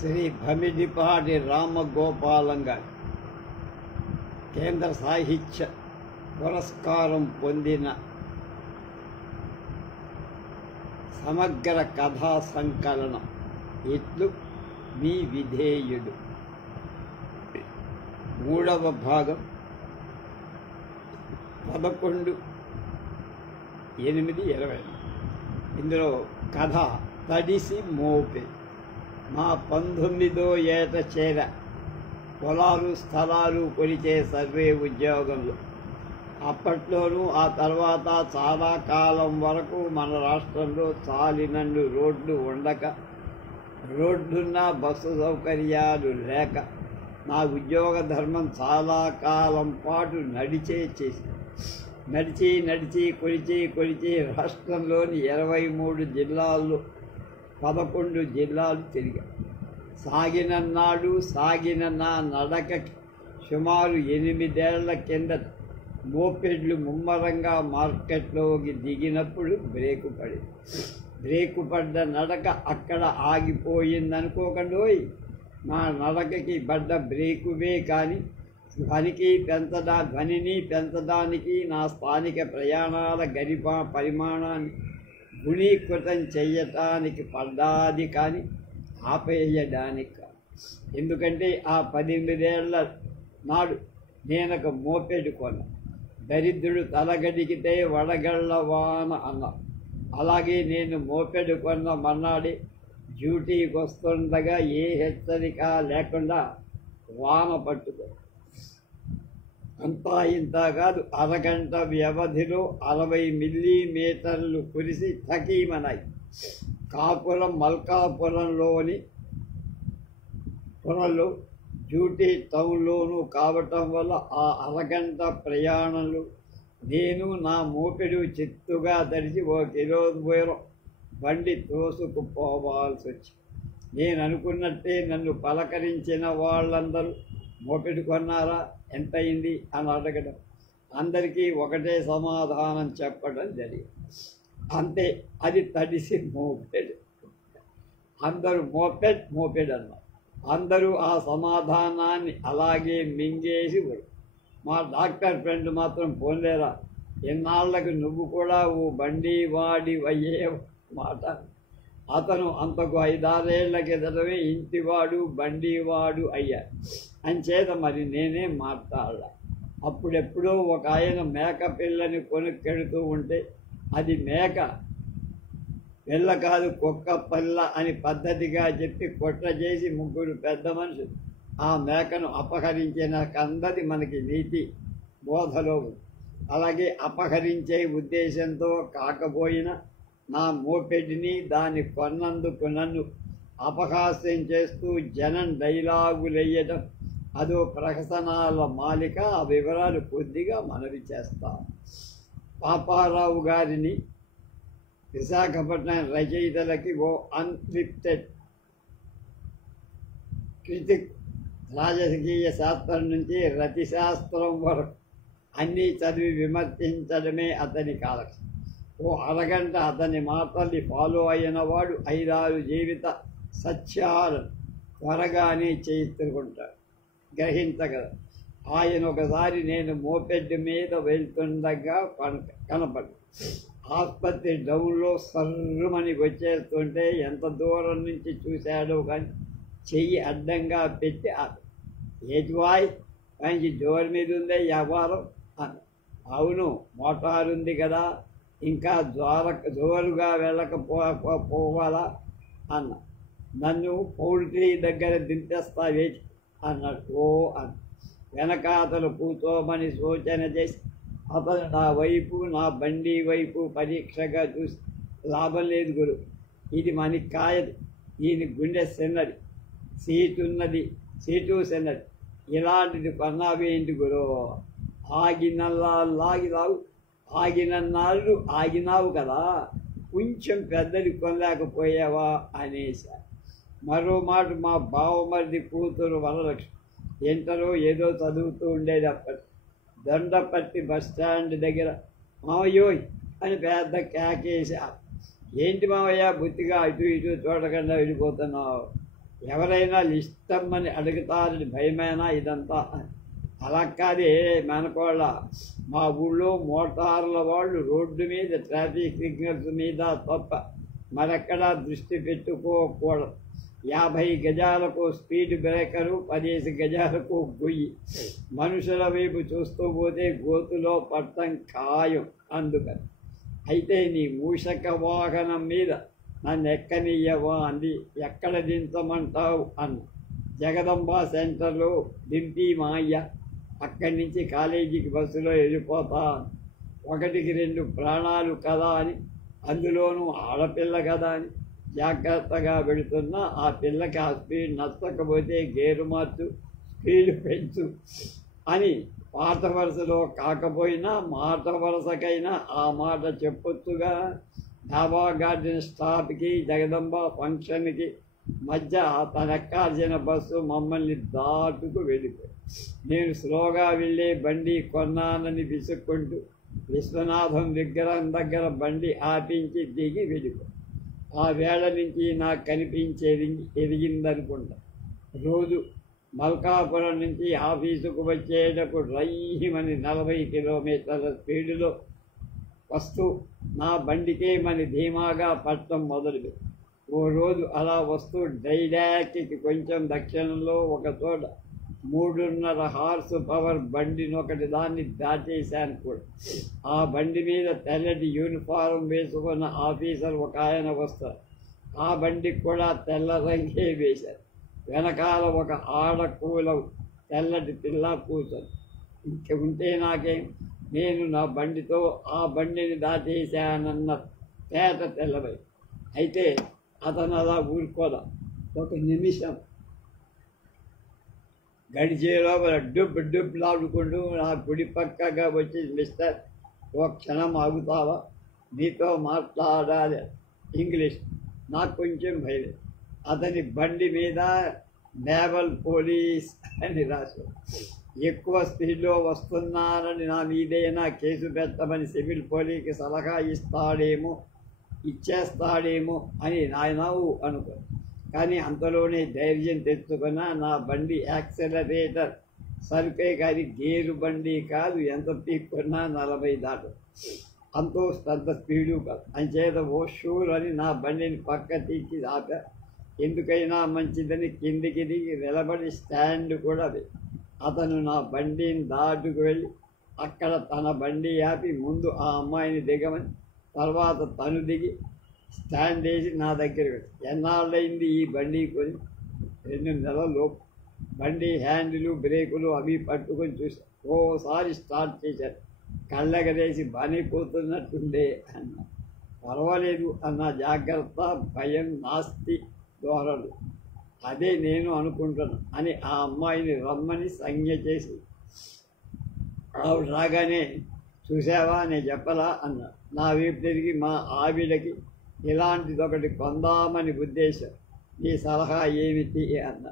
శ్రీ భమిడిపాటి రామగోపాలం గారు కేంద్ర సాహిత్య పురస్కారం పొందిన సమగ్ర కథా సంకలనం ఇట్లు మీ విధేయుడు. 3వ భాగం 11/8/20. ఇందులో కథ తడిసి మోపే. మా 19వ ఏట చేర పొలాలు స్థలాలు కొలిచే సర్వే ఉద్యోగంలో. అప్పట్లోనూ ఆ తర్వాత చాలా కాలం వరకు మన రాష్ట్రంలో చాలినన్ను రోడ్లు ఉండక, రోడ్లున్నా బస్సు సౌకర్యాలు లేక నా ఉద్యోగ ధర్మం చాలా కాలం పాటు నడిచే చేసి నడిచి కొలిచి రాష్ట్రంలోని 23 జిల్లాల్లో 11 జిల్లాలు తిరిగా. సాగిన నా నడకకి సుమారు 8 ఏళ్ల కిందట మోపెడ్లు ముమ్మరంగా మార్కెట్లోకి దిగినప్పుడు బ్రేకు పడ్డ నడక అక్కడ ఆగిపోయిందనుకోకండోయ్. నా నడకకి పడ్డ బ్రేకువే కానీ ధ్వనిని పెంచడానికి, నా స్థానిక ప్రయాణాల పరిమాణాన్ని గుణీకృతం చెయ్యటానికి పడ్డాది కానీ ఆపేయడానికి కాదు. ఎందుకంటే ఆ 18 ఏళ్ల నాడు నేనొక మోపెడు కొన్నా. దరిద్రుడు తలగడిగితే వడగళ్ళ వాన అన్న. అలాగే నేను మోపెడు కొన్న మన్నాడే డ్యూటీకి వస్తుండగా ఏ హెచ్చరిక లేకుండా వాన పట్టుకో. అంతా ఇంత కాదు, అరగంట వ్యవధిలో 60 మిల్లీమీటర్లు కురిసి తకీమనాయి. కాపురం మల్కాపురంలోని పొలంలో డ్యూటీ టౌన్లోనూ కావటం వల్ల ఆ అరగంట ప్రయాణంలో నేను నా మోపెడు చిత్తుగా తడిచి 1 కిలోమీటర్ బండి తోసుకుపోవాల్సి వచ్చింది. నేను అనుకున్నట్టే నన్ను పలకరించిన వాళ్ళందరూ మోపెడు కొన్నారా, ఎంతయింది అని అడగడం, అందరికీ ఒకటే సమాధానం చెప్పడం జరిగింది. అంతే, అది తడిసి మోపెడు. అందరూ మోపెడ్ అన్నారు. అందరూ ఆ సమాధానాన్ని అలాగే మింగేసి మా డాక్టర్ ఫ్రెండ్ మాత్రం పోలేరా, ఎన్నాళ్లకు నువ్వు కూడా ఓ బండి వాడి అయ్యే మాట. అతను అంతకు 5-6 ఏళ్ల క్రితమే ఇంటివాడు బండివాడు అయ్యాడు. అంచేత మరి నేనే మాట్లాడాల. అప్పుడెప్పుడో ఒక ఆయన మేక పిల్లని కొనుక్కెడుతూ ఉంటే అది మేక పిల్ల కాదు కుక్క పిల్ల అని పద్ధతిగా చెప్పి కొట్ట చేసి 3 పెద్ద మనుషులు ఆ మేకను అపహరించిన కందది మనకి నీతి బోధలో ఉంది. అలాగే అపహరించే ఉద్దేశంతో కాకపోయినా నా మోపెడ్ని దాన్ని కొన్నందుకు నన్ను అపహాస్యం చేస్తూ జనం డైలాగులెయ్యడం అదో ప్రహసనాల మాలిక. ఆ వివరాలు కొద్దిగా మనవి చేస్తాను. పాపారావు గారిని విశాఖపట్నం రచయితలకి ఓ అన్స్క్రిప్టెడ్ క్రిటిక్, రాజకీయ శాస్త్రం నుంచి రతిశాస్త్రం వరకు అన్నీ చదివి విమర్శించడమే అతని కాలక్షేపం. ఓ అరగంట అతని మాటల్ని ఫాలో అయిన వాడు 5-6 జీవిత సత్యాలను త్వరగానే చేయించుకుంటాడు, గ్రహించగలరు. ఆయన ఒకసారి నేను మోపెడ్ మీద వెళ్తుండగా కనపడి ఆసుపత్రి డౌన్లో సర్రుమని వచ్చేస్తుంటే ఎంత దూరం నుంచి చూశాడో కానీ చెయ్యి అడ్డంగా పెట్టి ఏజ్వాయ్ మంచి జోరు మీద ఉందే వ్యాపారం అన్న. అవును, మోటారుంది కదా, ఇంకా జోరుగా వెళ్ళకపోవాలా అన్న. నన్ను పౌల్ట్రీ దగ్గర దింపేస్తా వేచి అన్నాడు. ఓ అన్న. వెనకాతలు కూర్చోమని సూచన చేసి అతను నా వైపు, నా బండి వైపు పరీక్షగా చూసి, లాభం లేదు గురు, ఇది మనకి కాయదు, ఈయన గుండె చిన్నది, సీటు చిన్నది, ఇలాంటిది కొన్నావేంటి గురు, ఆగినన్నాళ్ళు ఆగినావు కదా, కొంచెం పెద్దది కొనలేకపోయావా అనేసారు. మరో మాట మా బావమరిది కూతురు వరలక్ష్మి ఇంటరో ఏదో చదువుతూ ఉండేది. అప్పటి దొండపట్టి బస్టాండ్ దగ్గర మావయ్యోయ్ అని పెద్ద కేకేసి, ఏంటి మావయ్య బుద్ధిగా అటు ఇటు చూడకుండా వెళ్ళిపోతున్నావు, ఎవరైనా ఇష్టమని అడుగుతారని భయమైనా ఇదంతా. అలా కాదే మనకోళ్ళ, మా ఊళ్ళో మోటార్ల వాళ్ళు రోడ్డు మీద ట్రాఫిక్ సిగ్నల్స్ మీద తప్ప మరెక్కడా దృష్టి పెట్టుకోకూడదు. 50 గజాలకు స్పీడ్ బ్రేకరు, 15 గజాలకు గొయ్యి. మనుషుల వైపు చూస్తూ పోతే గోతులో పట్టం ఖాయం. అందుకని అయితే నీ మూషక వాహనం మీద నన్ను ఎక్కనియ్యవా అంది. ఎక్కడ దించమంటావు అన్న. జగదంబ సెంటర్లో దింపి మా అయ్య, అక్కడి నుంచి కాలేజీకి బస్సులో వెళ్ళిపోతా. 1కి 2 ప్రాణాలు కదా అని, అందులోనూ ఆడపిల్ల కదా అని జాగ్రత్తగా వెళుతున్నా ఆ పిల్లకి ఆ స్పీడ్ నచ్చకపోతే గేరు మార్చు, స్పీడ్ పెంచు అని పాత వరుసలో కాకపోయినా మాట వరుసకైనా ఆ మాట చెప్పొచ్చుగా. డాబా గార్డెన్ స్టాప్కి జగదంబ ఫంక్షన్కి మధ్య తనెక్కాల్సిన బస్సు మమ్మల్ని దాటుకు వెళ్ళిపోయి నేను స్లోగా వెళ్ళే బండి కొన్నానని విసుక్కుంటూ విశ్వనాథం విగ్రహం దగ్గర బండి ఆపించి దిగి వెళ్ళిపోయి ఆ వేళ నుంచి నాకు కనిపించేది ఎదిగిందనుకుంటా. రోజు మల్కాపురం నుంచి ఆఫీసుకు వచ్చేటప్పుడు రైమని 40 కిలోమీటర్ల స్పీడులో వస్తూ నా బండికే మన ధీమాగా పట్టడం మొదలుపెట్టి ఓ రోజు అలా వస్తూ డైడాక్కి కొంచెం దక్షిణంలో ఒక చోట 3.5 హార్స్ పవర్ బండినొకటి దాన్ని దాటేశాను కూడా. ఆ బండి మీద తెల్లటి యూనిఫారం వేసుకున్న ఆఫీసర్ ఒక ఆయన వస్తారు. ఆ బండికి కూడా తెల్ల రంగే వేశారు. వెనకాల ఒక ఆడకూల తెల్లటి పిల్ల కూర్చొని. ఇంక ఉంటే నాకేం, నేను నా బండితో ఆ బండిని దాటేశానన్న తేట తెల్లబై. అయితే అతను అలా ఊరుకోదా. ఒక నిమిషం గడిచేలోపల డుబ్బులాడుకుంటూ నా గుడి పక్కగా వచ్చి, మిస్టర్ ఓ క్షణం ఆగుతావా, నీతో మాట్లాడాలి ఇంగ్లీష్. నాకు కొంచెం భయం. అతని బండి మీద నేవల్ పోలీస్ అని రాశారు. ఎక్కువ స్పీడ్లో వస్తున్నారని నా మీదైనా కేసు పెట్టమని సివిల్ పోలీస్కి సలహా ఇచ్చేస్తాడేమో అని నాయనవు అనుకో. కానీ అంతలోనే ధైర్యం తెచ్చుకున్న నా బండి యాక్సిలరేటర్ సరిపే కానీ గేరు బండి కాదు. ఎంత పీక్కున్నా 40 దాటు. అంతో పెద్ద స్పీడు కాదు. అంచేత ఓ షూర్ అని నా బండిని పక్క తీసి ఆపా. ఎందుకైనా మంచిదని కిందికి దిగి నిలబడి స్టాండ్ కూడా అతను నా బండిని దాటుకు వెళ్ళి అక్కడ తన బండి ఆపి ముందు ఆ అమ్మాయిని దిగమని, తర్వాత తను దిగి స్టాండ్ వేసి నా దగ్గర పెట్టి, ఎన్నాళ్ళైంది ఈ బండి కొని? 2 నెలలు. బండి హ్యాండిలు బ్రేకులు అవి పట్టుకొని చూశాను. ఓసారి స్టార్ట్ చేశారు. కళ్ళెగరేసి బనిపోతున్నట్టుండే అన్న. పర్వాలేదు అన్న జాగ్రత్త, భయం నాస్తి ధోరణులు. అదే నేను అనుకుంటున్నాను అని ఆ అమ్మాయిని రమ్మని సంజ్ఞ చేసి ఆవిడ రాగానే, చూసావా నేను చెప్పలా అన్న. నా వైపు తిరిగి, మా ఆవిడకి ఇలాంటిదొకటి కొందామని ఉద్దేశం, నీ సలహా ఏమిటి అన్న.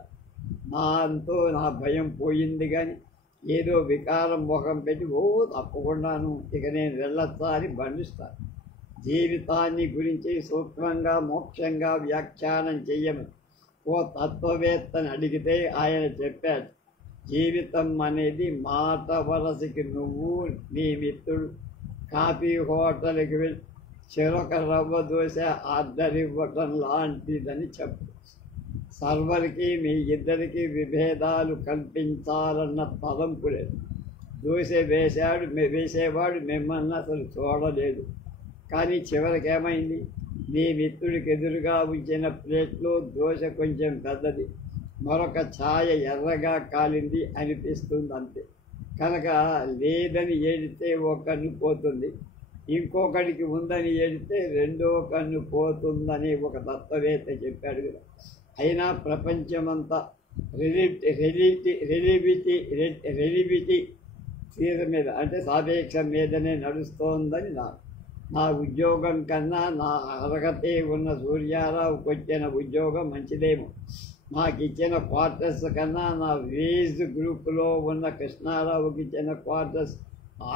నా భయం పోయింది. కానీ ఏదో వికారం ముఖం పెట్టి, తప్పకుండాను ఇక నేను వెళ్ళొచ్చా అని బండిస్తాను. జీవితాన్ని గురించి సూక్ష్మంగా మోక్షంగా వ్యాఖ్యానం చెయ్యమని ఓ తత్వవేత్తని అడిగితే ఆయన చెప్పాడు, జీవితం అనేది మాట వరసకి నువ్వు నీ మిత్రుడు కాఫీ హోటల్కి వెళ్ళి చెరొక రవ్వ దోశ ఆర్డర్ ఇవ్వటం లాంటిదని చెప్పచ్చు. సర్వర్కి మీ ఇద్దరికి విభేదాలు కల్పించాలన్న తలంపు లేదు. దోశ వేసేవాడు మిమ్మల్ని అసలు చూడలేదు. కానీ చివరికి ఏమైంది? నీ మిత్రుడికి ఎదురుగా ఉంచిన ప్లేట్లో దోశ కొంచెం పెద్దది, మరొక ఛాయ ఎర్రగా కాలింది అనిపిస్తుంది అంతే. కనుక లేదని ఏడితే ఓ కన్ను పోతుంది, ఇంకొకడికి ఉందని ఏడితే 2వ కన్ను పోతుందని ఒక తత్వవేత్త చెప్పాడు కదా. అయినా ప్రపంచమంతా రెలివిటీ తీర మీద, అంటే సాపేక్షం మీదనే నడుస్తోందని నా ఉద్యోగం కన్నా నా అర్హతే ఉన్న సూర్యారావుకి వచ్చిన ఉద్యోగం మంచిదేమో. నాకు ఇచ్చిన క్వార్టర్స్ కన్నా నా వేజ్ గ్రూపులో ఉన్న కృష్ణారావుకి ఇచ్చిన క్వార్టర్స్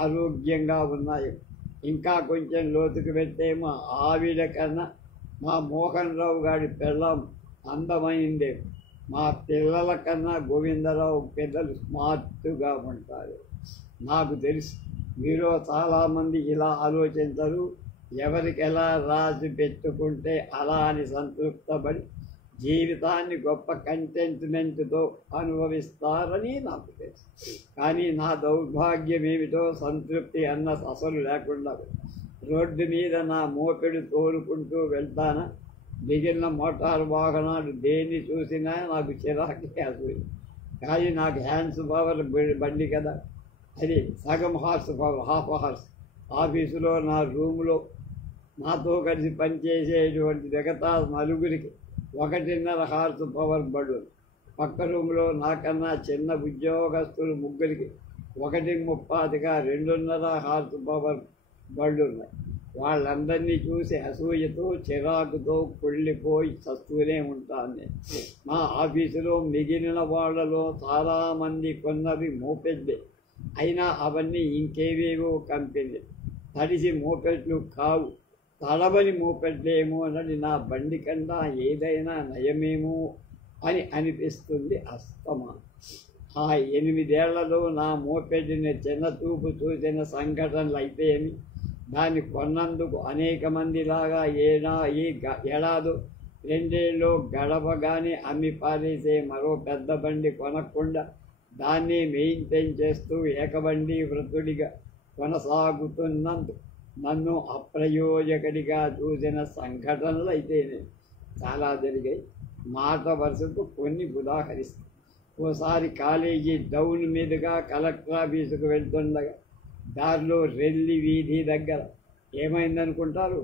ఆరోగ్యంగా ఉన్నాయి. ఇంకా కొంచెం లోతుకు పెడితే మా ఆవిడ కన్నా మా మోహన్ రావు గారి పెళ్ళం అందమైందే. మా పిల్లల కన్నా గోవిందరావు పిల్లలు స్మార్ట్గా ఉంటారు. నాకు తెలుసు మీరు చాలామంది ఇలా ఆలోచించరు. ఎవరికి ఎలా రాసి పెట్టుకుంటే అలా అని సంతృప్తపడి జీవితాన్ని గొప్ప కంటెంట్మెంట్తో అనుభవిస్తారని నాకు తెలుసు. కానీ నా దౌర్భాగ్యం ఏమిటో సంతృప్తి అన్న అసలు లేకుండా రోడ్డు మీద నా మోపెడు తోలుకుంటూ వెళ్తానా. మిగిలిన మోటారు వాహనాలు దేన్ని చూసినా నాకు చిరాకి అసలు. కానీ నాకు హ్యాండ్స్ పవర్ బండి కదా, అది సగం హార్స్ పవర్, హాఫ్ హార్స్. ఆఫీసులో నా రూములో నాతో కలిసి పనిచేసేటువంటి మిగతా నలుగురికి 1.5 హార్స్ పవర్ బళ్ళు. పక్క రూములో నాకన్నా చిన్న ఉద్యోగస్తులు ముగ్గురికి 1.35 2.5 హార్స్ పవర్ బళ్ళు ఉన్నాయి. వాళ్ళందరినీ చూసి అసూయతో చిరాకుతో కుళ్ళిపోయి చస్తూనే ఉంటాను నేను. మా ఆఫీసులో మిగిలిన వాళ్ళలో చాలామంది కొన్నవి మోపెడ్లే, అయినా అవన్నీ ఇంకేవేవో కంపెనీ తడిసి మోపెట్లు కావు, తడబని మోపెట్లేమో అన్నది నా బండి కన్నా ఏదైనా నయమేమో అని అనిపిస్తుంది అస్తమా. ఆ 8 ఏళ్లలో నా మోపెడ్ని చిన్నచూపు చూసిన సంఘటనలు అయితేమి, దాన్ని కొన్నందుకు అనేక మందిలాగా ఏడాదో 2 ఏళ్ళలో గడపగానే అమ్మి పారేసే మరో పెద్ద బండి కొనకుండా దాన్ని మెయింటైన్ చేస్తూ ఏకబండి వృత్తుడిగా కొనసాగుతున్నందుకు నన్ను అప్రయోజకుడిగా చూసిన సంఘటనలు అయితేనే చాలా జరిగాయి. మాట వరుసకు కొన్ని ఉదాహరిస్తాను. ఓసారి కాలేజీ డౌన్ మీదుగా కలెక్టర్ ఆఫీసుకు వెళ్తుండగా దారిలో రెల్లి వీధి దగ్గర ఏమైందనుకుంటారు?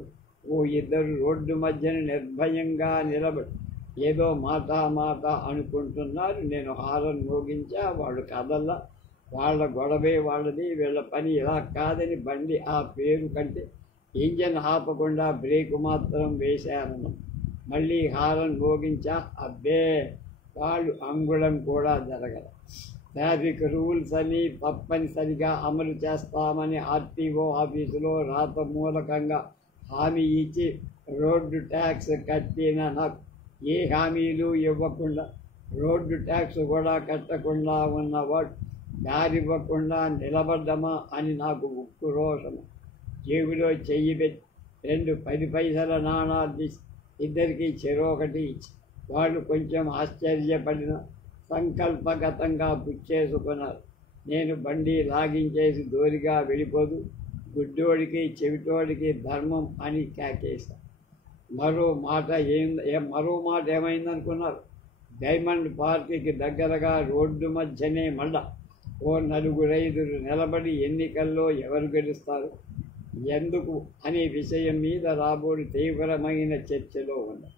ఓ 2 రోడ్డు మధ్యన నిర్భయంగా నిలబడి ఏదో మాట అనుకుంటున్నారు. నేను హారన్ మోగించా, వాళ్ళు కదల్లా. వాళ్ళ గొడవే వాళ్ళది, వీళ్ళ పని ఇలా కాదని బండి ఆ పేరు కంటే ఇంజన్ ఆపకుండా బ్రేక్ మాత్రం వేశారన్న. మళ్ళీ హారన్ మోగించా, అబ్బే వాళ్ళు అంగుళం కూడా జరగదు. ట్రాఫిక్ రూల్స్ అని తప్పనిసరిగా అమలు చేస్తామని ఆర్టీఓ ఆఫీసులో రాత మూలకంగా హామీ ఇచ్చి రోడ్డు ట్యాక్స్ కట్టిన నాకు ఏ హామీలు ఇవ్వకుండా రోడ్డు ట్యాక్స్ కూడా కట్టకుండా ఉన్నవాడు దారివ్వకుండా నిలబడ్డమా అని నాకు ఉక్రోషము. జేబులో చెయ్యి పెట్టి 2 10 పైసల నాణాలు తీసి ఇద్దరికి చెరొకటి ఇచ్చి వాళ్ళు కొంచెం ఆశ్చర్యపడిన సంకల్పగతంగా పుచ్చేసుకున్నారు. నేను బండి లాగించేసి దూరిగా వెళ్ళిపోదు గుడ్డోడికి చెవిటోడికి ధర్మం అని కేకేశాను. మరో మాట ఏమైందనుకున్నారు? డైమండ్ పార్క్కి దగ్గరగా రోడ్డు మధ్యనే మళ్ళా ఓ 4-5 నిలబడి ఎన్నికల్లో ఎవరు గెలుస్తారు ఎందుకు అనే విషయం మీద రాబోడు తీవ్రమైన చర్చలో ఉంది.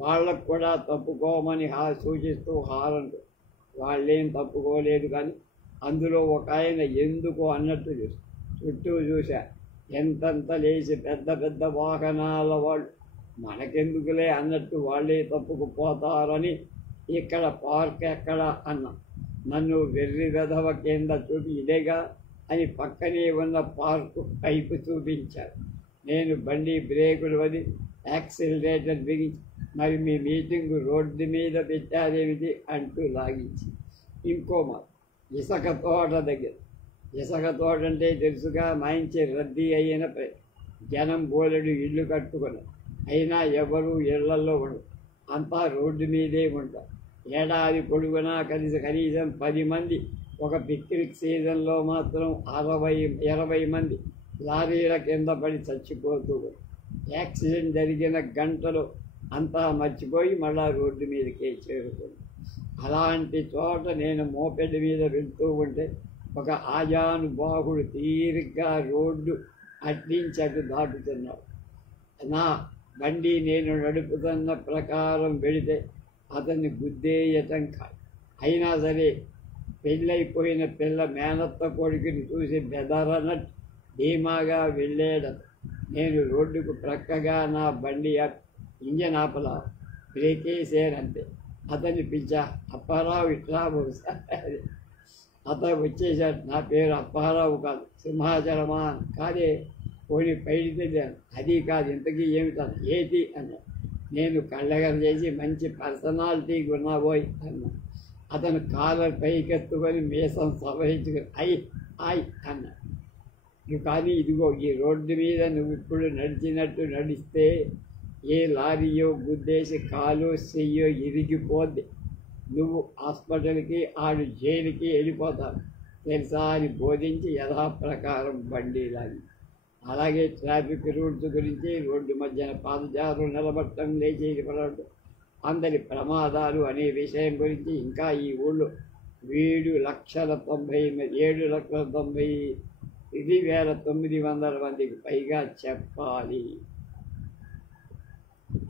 వాళ్ళకు కూడా తప్పుకోమని సూచిస్తూ హారన్లు. వాళ్ళేం తప్పుకోలేదు, కానీ అందులో ఒక ఆయన ఎందుకు అన్నట్టు చుట్టూ చూశా. ఎంతంత లేచి పెద్ద వాహనాల వాళ్ళు మనకెందుకులే అన్నట్టు వాళ్ళే తప్పుకుపోతారని ఇక్కడ పార్క్ ఎక్కడ అన్నా. నన్ను వెర్రి వెధవ కింద చూపి ఇదేగా అని పక్కనే ఉన్న పార్కు పైపు చూపించారు. నేను బండి బ్రేకులు వదిలి యాక్సిలరేటర్ బిగించి మరి మీ మీటింగు రోడ్డు మీద పెట్టారేమిటి అంటూ లాగించి ఇంకో మాట ఇసుక తోట దగ్గర. ఇసుక తోట అంటే తెలుసుగా, మంచి రద్దీ అయిన జనం బోలెడు ఇల్లు కట్టుకుని అయినా ఎవరు ఇళ్లలో ఉండరు, అంతా రోడ్డు మీదే ఉంటారు. ఏడాది పొడుగునా కనీసం 10 మంది, ఒక పిక్నిక్ సీజన్లో మాత్రం 60-20 మంది లారీల కింద పడి చచ్చిపోతూ. యాక్సిడెంట్ జరిగిన గంటలో అంతా మర్చిపోయి మళ్ళా రోడ్డు మీదకే చేరుకుంది. అలాంటి చోట నేను మోపెడ్ మీద వెళ్తూ ఉంటే ఒక ఆజానుబాహుడు తీరిగ్గా రోడ్డు అట్టించటు దాటుతున్నాడు. నా బండి నేను నడుపుతున్న ప్రకారం వెళితే అతన్ని గుద్దేయటం కాదు. అయినా సరే పెళ్ళైపోయిన పిల్ల మేనత్త కొడుకుని చూసి బెదరనట్టు ధీమాగా వెళ్ళేటం. నేను రోడ్డుకు ప్రక్కగా నా బండి ఇంజన్ ఆపలా, బ్రేకేసేనంతే. అతన్ని పిలిచా, అప్పారావు ఇట్లా ఒకసారి. అతను వచ్చేసాడు. నా పేరు అప్పారావు కాదు, సింహాచలమా కాదే, పోనీ పైడి తెలియదు. అది కాదు, ఇంతకీ ఏమిటా ఏటి అన్నాడు. నేను కళ్ళగర చేసి మంచి పర్సనాలిటీ ఉన్నాబోయ్ అన్నా. అతను కాలర్ పైకెత్తుకొని మీసం సవరించుకొని ఐ అన్నా. నువ్వు కానీ ఇదిగో ఈ రోడ్డు మీద నువ్వు ఇప్పుడు నడిచినట్టు నడిస్తే ఏ లారీయో గుద్దేసి కాలో చెయ్యో ఇరిగిపోద్ది, నువ్వు హాస్పిటల్కి ఆడు జైలుకి వెళ్ళిపోతావు తెలుసా అని బోధించి యథాప్రకారం బండి లాగి. అలాగే ట్రాఫిక్ రూల్స్ గురించి రోడ్డు మధ్యన పాదచారులు నిలబడటం, లేచి పడటం, అందరి ప్రమాదాలు అనే విషయం గురించి ఇంకా ఈ ఊళ్ళో 7,90,900 మందికి పైగా చెప్పాలి.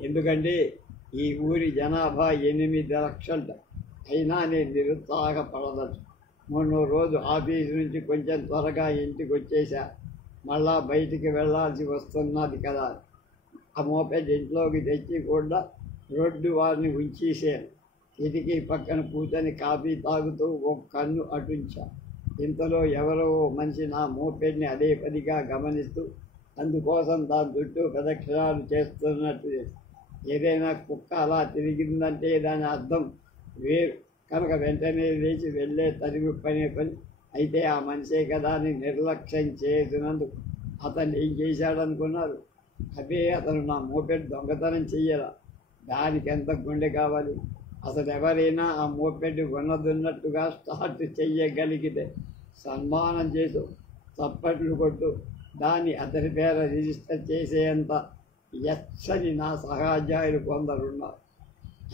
ఎందుకంటే ఈ ఊరి జనాభా 8 లక్షలు. అయినా నేను నిరుత్సాహపడదచ్చు. మొన్న రోజు ఆఫీసు నుంచి కొంచెం త్వరగా ఇంటికి వచ్చేసా. మళ్ళా బయటికి వెళ్ళాల్సి వస్తున్నది కదా. ఆ మోపెడ్ ఇంట్లోకి తెచ్చి కూడా రోడ్డు వారిని ఉంచేసాను. కిటికీ పక్కన కూర్చొని కాఫీ తాగుతూ ఒక కన్ను అటుంచా. ఇంతలో ఎవరో మనిషి నా మోపెడ్ని అదే పదిగా గమనిస్తూ అందుకోసం దాని చుట్టూ ప్రదక్షిణాలు చేస్తున్నట్టు. ఏదైనా కుక్క అలా తిరిగిందంటే దాని అర్థం వేరు కనుక వెంటనే లేచి వెళ్ళే తరిమి పని. అయితే ఆ మనిషే కదా అని నిర్లక్ష్యం చేసినందుకు అతను ఏం చేశాడనుకున్నారు? అదే అతను నా మోపెడ్ దొంగతనం చెయ్యాల. దానికి ఎంత గుండె కావాలి? అసలు ఎవరైనా ఆ మోపెడ్ ఉన్నదున్నట్టుగా స్టార్ట్ చెయ్యగలిగితే సన్మానం చేసు, చప్పట్లు కొట్టు, దాన్ని అతని పేర రిజిస్టర్ చేసేంత ఎచ్చని నా సహాధ్యాయులు కొందరున్నారు.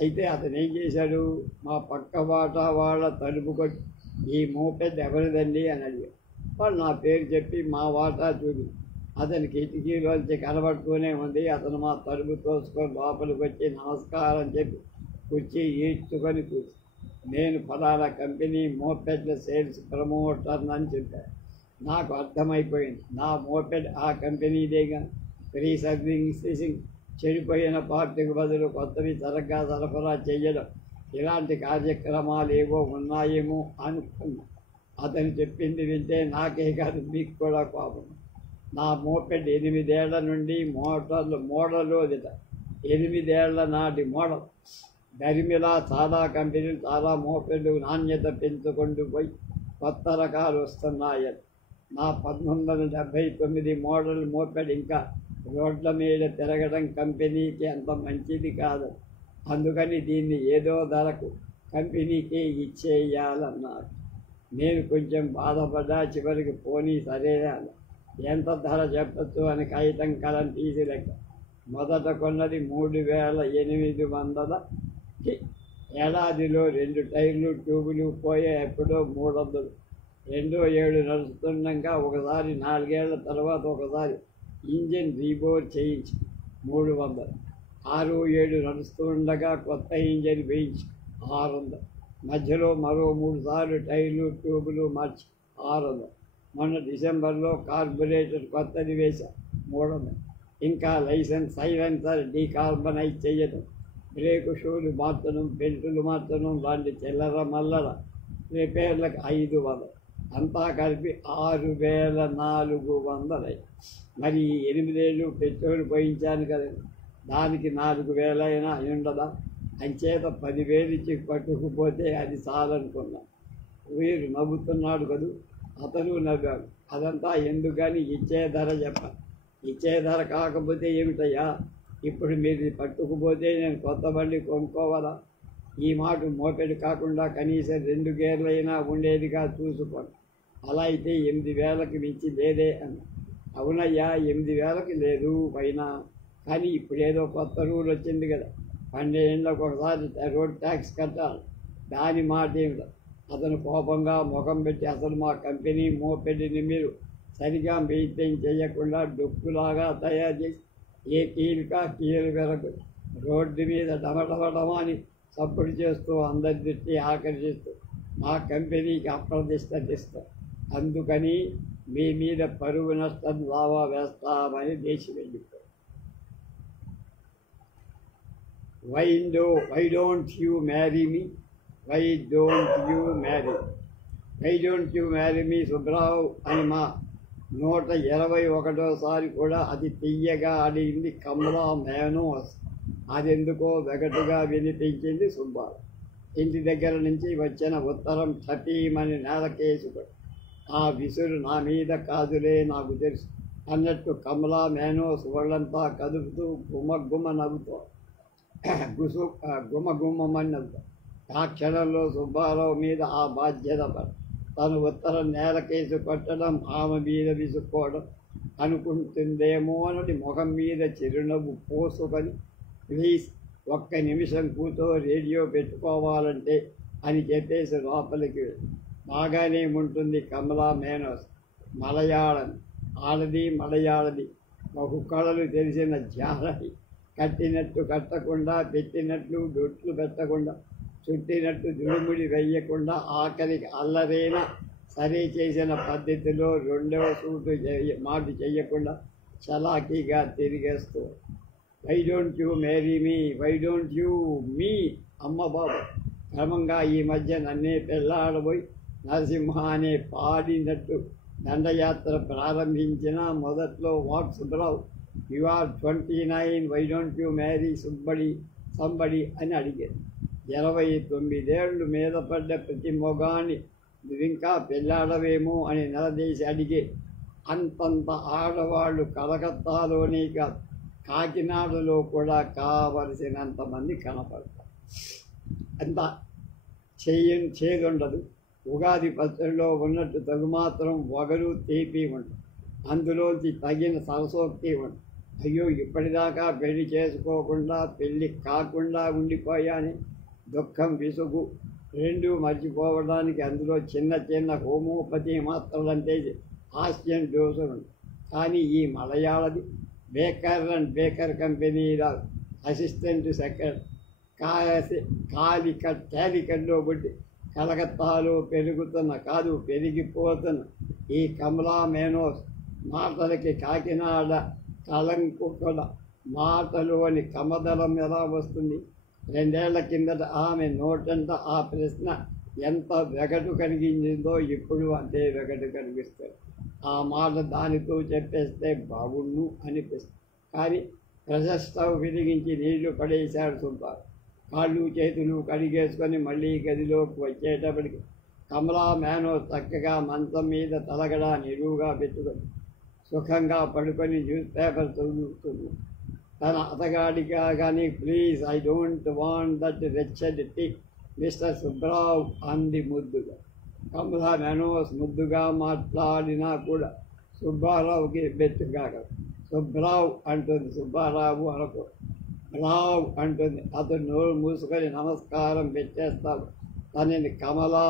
అయితే అతను ఏం చేశాడు? మా పక్క వాటా వాళ్ళ తలుపు కొట్టి ఈ మోపెడ్ ఎవరిదండి అని అడిగాడు. వాళ్ళు నా పేరు చెప్పి మా వాటా చూపి అతని కిటికీలోంచి కనబడుతూనే ఉంది. అతను మా తలుపు తోసుకొని లోపలికి వచ్చి నమస్కారం చెప్పి కుర్చీ ఈడ్చుకొని కూర్చు. నేను పలానా కంపెనీ మోపెడ్ల సేల్స్ ప్రమోటర్ అని చెప్పాను. నాకు అర్థమైపోయింది, నా మోపెడ్ ఆ కంపెనీదేగా. ఫ్రీ సర్వీసింగ్, చెడిపోయిన పార్టీకి బదులు కొత్తవి సరగ్గా సరఫరా చేయడం, ఇలాంటి కార్యక్రమాలు ఏవో ఉన్నాయేమో అనుకున్నా. అతను చెప్పింది వింటే నాకే కాదు మీకు కూడా కోపం. నా మోపెడ్ 8 ఏళ్ల నుండి మోడల్ 8 ఏళ్ల నాటి మోడల్. దరిమిలా చాలా కంపెనీలు చాలా మోపెడ్లు నాణ్యత పెంచుకుంటూ పోయి కొత్త రకాలు వస్తున్నాయని. నా 1979 మోడల్ మోపెడ్ ఇంకా రోడ్ల మీద తిరగడం కంపెనీకి అంత మంచిది కాదు. అందుకని దీన్ని ఏదో ధరకు కంపెనీకి ఇచ్చేయాలన్నారు. నేను కొంచెం బాధపడ్డా. చివరికి పోనీ సరే అన్న. ఎంత ధర చెప్పచ్చు అని కాగితం కలం తీసి లెక్క. మొదట కొన్నది 3,800కి. ఏడాదిలో 2 టైర్లు ట్యూబులు పోయే, ఎప్పుడో 300. 2 నడుస్తుండగా ఒకసారి 4 ఏళ్ల తర్వాత ఒకసారి ఇంజిన్ రీబోర్ చేయించి 300. 6-7 నడుస్తుండగా కొత్త ఇంజిన్ వేయించి 600. మధ్యలో మరో 3 సార్లు టైర్లు ట్యూబులు మార్చి 600. మొన్న డిసెంబర్లో కార్బొరేటర్ కొత్తది వేశా 300. ఇంకా సైలెన్సర్ డీకార్బనైజ్ చేయడం, బ్రేకు షూలు మార్చడం, బెల్టులు మార్చడం లాంటి చిల్లర మల్లర రిపేర్లకు 500. అంతా కలిపి 6,400. మరి 8 ఏళ్ళు పెట్రోల్ పోయించాను కదండి, దానికి 4,000 అయినా ఉండదా? అంచేత 10,000 ఇచ్చి పట్టుకుపోతే అది చాలనుకున్నా. వీరు నవ్వుతున్నాడు కదూ. అతను నవ్వాడు. అదంతా ఎందుకని ఇచ్చే ధర చెప్పాలి. ఇచ్చే ధర కాకపోతే ఏమిటయ్యా? ఇప్పుడు మీరు పట్టుకుపోతే నేను కొత్త బండి కొనుక్కోవాలా? ఈ మాట మోపెడు కాకుండా కనీసం 2 గేర్లైనా ఉండేదిగా చూసుకోండి. అలా అయితే 8,000కి మించి లేదే అన్న. అవునయ్యా, 8,000కి లేదు పైన. కానీ ఇప్పుడేదో కొత్త రూల్ వచ్చింది కదా, 12 ఏళ్ళకు ఒకసారి రోడ్ ట్యాక్స్ కట్టాలి. దాని మాట ఏమిటో? అతను కోపంగా ముఖం పెట్టి, అసలు మా కంపెనీ మోపెడ్ని మీరు సరిగా మెయింటైన్ చేయకుండా డొక్కులాగా తయారు చేసి ఏ కీలు వెరకు రోడ్డు మీద డమడమడమని సప్పుడు చేస్తూ అందరి దృష్టి ఆకర్షిస్తూ మా కంపెనీకి అప్రతిష్ట తెస్తాం. అందుకని మీ మీద పరువు నష్టం దావా వేస్తామని దేశి వెళ్ళిపోయారు. Why don't you marry me? Why don't you marry me Subrao అని మా 121సారి కూడా అతి తీయగా అడిగింది కమలా మేనోస్. అదెందుకో వెగటుగా వినిపించింది సుబ్బారావు. ఇంటి దగ్గర నుంచి వచ్చిన ఉత్తరం ఠపీమని నేలకేసుకొని, ఆ విసురు నా మీద కాదులే నాకు తెలుసు అన్నట్టు కమలా మేనోస్ వాళ్ళంతా కదుపుతూ గుమగుమ నవ్వుతో గుమగుమని నవ్వుతాం. ఆ క్షణంలో సుబ్బారావు మీద ఆ బాధ్యత పడి తను ఉత్తరం నేలకేసి కొట్టడం, ఆమె మీద విసుక్కోవడం అనుకుంటుందేమో అని ముఖం మీద చిరునవ్వు పోసుకొని, ప్లీజ్ ఒక్క నిమిషం కూర్చో, రేడియో పెట్టుకోవాలంటే అని చెప్పేసి లోపలికి వెళ్ళి, బాగానే ఉంటుంది కమలా మేనోస్, మలయాళం, ఆడది మలయాళది, బహు కళలు తెలిసిన జానకి, కట్టినట్టు కట్టకుండా, పెట్టినట్లు దొట్లు పెట్టకుండా, చుట్టినట్టు దుడుముడి వెయ్యకుండా, ఆఖరికి అల్లరైన సరే చేసిన పద్ధతిలో రెండవ సూటు మాట చెయ్యకుండా చలాకీగా తిరిగేస్తూ, why don't you marry me, why don't you me, అమ్మ బాబు. క్రమంగా ఈ మధ్య నన్నే పెళ్ళాడబోయి నరసింహ అనే పాడినట్టు దండయాత్ర ప్రారంభించిన మొదట్లో, what Subrao, you are 29, why don't you marry somebody అని అడిగారు. 29 మీద పడ్డ ప్రతి మొగాన్ని నువ్వింకా పెళ్ళాడవేమో అని నిలదీసి అడిగే అంతంత ఆడవాళ్ళు కలకత్తాలోనే కాదు, కాకినాడలో కూడా కావలసినంతమంది కనపడతారు. అంత చేదుండదు. ఉగాది పచ్చడిలో ఉన్నట్టు తగుమాత్రం వగరు తీపి ఉంటుంది. అందులోంచి తగిన సరసోక్తి ఉంటుంది. అయ్యో, ఇప్పటిదాకా పెళ్లి చేసుకోకుండా పెళ్ళి కాకుండా ఉండిపోయాని దుఃఖం, విసుగు రెండూ మర్చిపోవడానికి అందులో చిన్న చిన్న హోమియోపతి మాత్రలంటే హాస్యం డోసులు. కానీ ఈ మలయాళది బేకర్ కంపెనీల అసిస్టెంట్ సెక్రటరీ క్యాలికట్లో పుట్టి కలకత్తాలో పెరిగిపోతున్న ఈ కమలా మేనోస్ మాటలకి కాకినాడ కలంకుల మాటలోని కమదలం ఎలా వస్తుంది? 2 ఏళ్ల కిందట ఆమె నోటంట ఆ ప్రశ్న ఎంత వెగటు కలిగించిందో ఇప్పుడు అంతే వెగటు కనిపిస్తుంది. ఆ మాట దానితో చెప్పేస్తే బాగుండు అనిపిస్తుంది. కానీ ప్రెషర్ స్టవ్ వెలిగించి నీళ్లు పడేశాడు సుబ్బారావు. కాళ్ళు చేతులు కడిగేసుకొని మళ్ళీ గదిలోకి వచ్చేటప్పటికి కమలా మేనోస్ చక్కగా మంచం మీద తలగడా నిలువుగా పెట్టుకొని సుఖంగా పడుకొని న్యూస్ పేపర్ చదువుతుంది. తన అతగాడిగా కానీ, please I don't want that wretched tick mister Subrao అంది ముద్దుగా. కమలా మేనోస్ ముద్దుగా మాట్లాడినా కూడా సుబ్బారావుకి బెట్టుగా సుబ్రావ్ అంటుంది. సుబ్బారావు అనుకో, రావ్ అంటుంది. అతను నోరు మూసుకొని నమస్కారం పెట్టేస్తాడు. తనని కమలా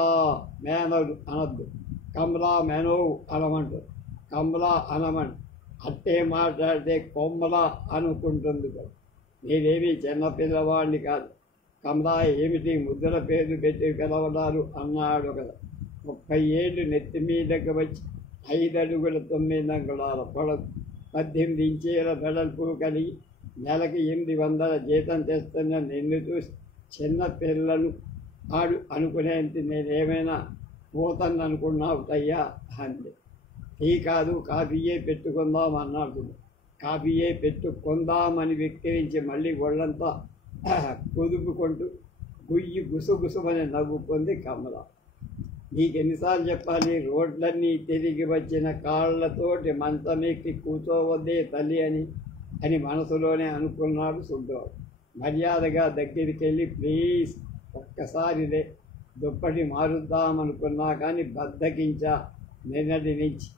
మేనోడు అనద్దు, కమలా మేనోవు అనమంటుంది. కమలా అనమంట అట్టే మాట్లాడితే కొమ్మలా అనుకుంటుంది కదా. నేనేమీ చిన్నపిల్లవాడిని కాదు. కమలా ఏమిటి ముద్దుల పేరు పెట్టి పిలవడాలు అన్నాడు కదా. 30 ఏళ్ళు నెత్తి మీదకి వచ్చి 5 అడుగుల 9 అంగుళాల పొడవు, 18 ఇంచీల వెడల్పు కలిగి నెలకి 800 జీతం తెస్తున్న నిన్ను చూసి చిన్న పిల్లలు ఆడు అనుకునేంత నేనేమైనా పోతాను అనుకున్నావు అయ్యా అంది. టీ కాదు, కాఫీయే పెట్టుకుందాం అన్నాడు. కాఫీయే పెట్టుకుందామని వెక్కిరించి మళ్ళీ ఒళ్ళంతా కుదుపుకుంటూ గుసగుసమని నవ్వుకుంది కమల. నీకెన్నిసార్లు చెప్పాలి, రోడ్లన్నీ తిరిగి వచ్చిన కాళ్ళతోటి మంచమెక్కి కూర్చోవద్దే తల్లి అని మనసులోనే అనుకున్నాడు సుబ్బారావు. మర్యాదగా దగ్గరికి వెళ్ళి, ప్లీజ్ ఒక్కసారిదే దుప్పటి మారుద్దామనుకున్నా కానీ బద్దకించా నిన్నటి నుంచి.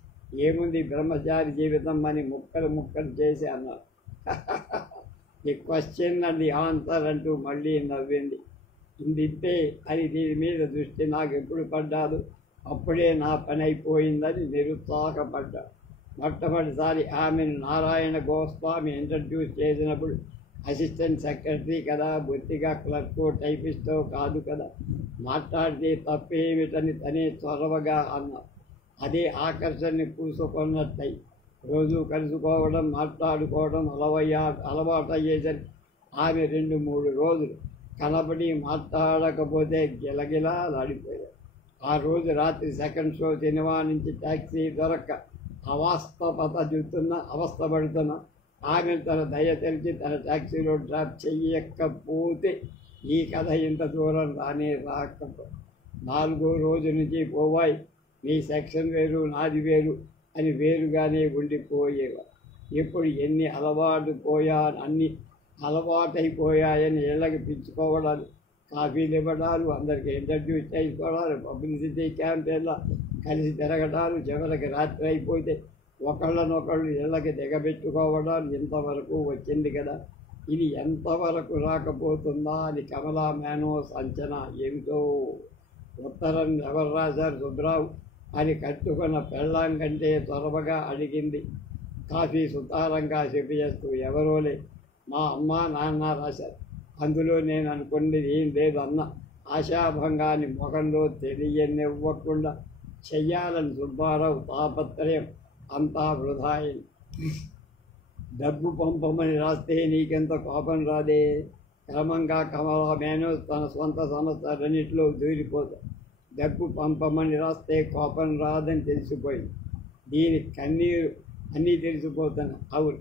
ఏముంది బ్రహ్మచారి జీవితం అని ముక్కలు చేసి అన్నారు. The question and the answer అంటూ మళ్ళీ నవ్వింది. ఇంతే అని దీని మీద దృష్టి నాకు ఎప్పుడు పడ్డాదు, అప్పుడే నా పని అయిపోయిందని నిరుత్సాహపడ్డా. మొట్టమొదటిసారి ఆమెను నారాయణ గోస్వామి ఇంట్రడ్యూస్ చేసినప్పుడు అసిస్టెంట్ సెక్రటరీ కదా, బొత్తిగా క్లర్కో టైపిస్టో కాదు కదా, మాట్లాడితే తప్పేమిటని తనే చొరవగా అన్నారు. అదే ఆకర్షణని పూసుకున్నట్టయి రోజు కలుసుకోవడం, మాట్లాడుకోవడం అలవాటయ్యేసరికి ఆమె 2-3 రోజులు కనబడి మాట్లాడకపోతే గిలగిలాడిపోయారు. ఆ రోజు రాత్రి సెకండ్ షో సినిమా నుంచి ట్యాక్సీ దొరక్క అవస్థపడుతున్న ఆమె తన దయ తెలిసి తన ట్యాక్సీలో డ్రాప్ చెయ్యకపోతే ఈ కథ ఇంత దూరం రానే రాకపో. 4వ రోజు నుంచి పోవాయి, మీ సెక్షన్ వేరు నాది వేరు అని వేరుగానే ఉండిపోయేవా. ఇప్పుడు ఎన్ని అన్ని అలవాటైపోయాయని ఇళ్ళకి పిచ్చుకోవడాలు, కాఫీలు ఇవ్వడాలు, అందరికీ ఇంటర్వ్యూ చేసుకోవడాలు, పబ్లిసిటీ క్యాంపెయిన్ల కలిసి తిరగడాలు, చివరికి రాత్రి అయిపోతే ఒకళ్ళనొకళ్ళు ఇళ్ళకి దిగబెట్టుకోవడాలు ఇంతవరకు వచ్చింది కదా. ఇది ఎంతవరకు రాకపోతుందా అని కమలా మేనోస్ అంచనా. ఏమిటో ఉత్తరం ఎవరు రాశారు సుబ్రావు అని కట్టుకున్న పెళ్ళాం కంటే త్వరగా అడిగింది కాఫీ సుతారంగా చెప్పేస్తూ. ఎవరోలే, మా అమ్మ నాన్న రాశారు. అందులో నేను అనుకున్నది ఏం లేదు అన్న ఆశాభంగాన్ని ముఖంలో తెలియనివ్వకుండా చెయ్యాలని సుబ్బారావు తాపత్రయం అంతా వృధాయింది. డబ్బు పంపమని రాస్తే నీకెంత కోపం రాదే. క్రమంగా కమలా మేనోస్ తన సొంత సంస్థలన్నింటిలో దూరిపోతాడు. డబ్బు పంపమని రాస్తే కోపం రాదని తెలిసిపోయింది. దీని కన్నీరు అన్నీ తెలిసిపోతున్నాయి. అవును,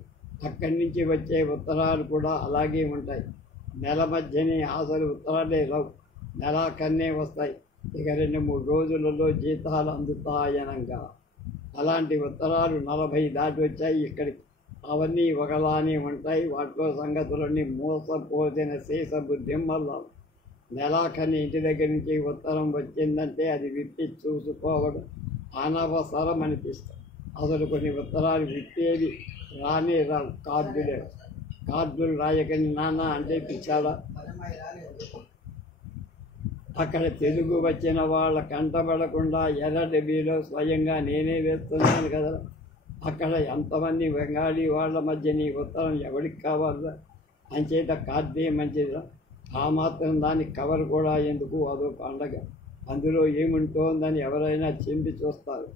అక్కడి నుంచి వచ్చే ఉత్తరాలు కూడా అలాగే ఉంటాయి. నెల మధ్యనే అసలు ఉత్తరాలే రావు, నెలాకన్నే వస్తాయి. ఇక 2-3 రోజులలో జీతాలు అందుతాయనంగా. అలాంటి ఉత్తరాలు 40 దాటి వచ్చాయి ఇక్కడికి. అవన్నీ ఒకలానే ఉంటాయి. వాటిలో సంగతులన్నీ మోసపోసిన శేషబుద్ధిమ్మల్లా. నెలాఖని ఇంటి దగ్గర నుంచి ఉత్తరం వచ్చిందంటే అది విప్పి చూసుకోవడం అనవసరం అనిపిస్తుంది. అసలు కొన్ని ఉత్తరాలు విప్పేవి రానే రావు, కార్డులు రాయకని నాన్న అంటే పిచ్చాలా. అక్కడ తెలుగు వచ్చిన వాళ్ళ కంటపడకుండా ఎర్ర డబ్బీలో స్వయంగా నేనే వేస్తున్నాను కదా. అక్కడ ఎంతమంది బెంగాలీ వాళ్ళ మధ్య నీ ఉత్తరం ఎవరికి కావాలా. అంచేత కార్డే మంచిదా. ఆ మాత్రం దానికి కవర్ కూడా ఎందుకు, అదో పండగ. అందులో ఏముంటోందని ఎవరైనా చింపి చూస్తారు.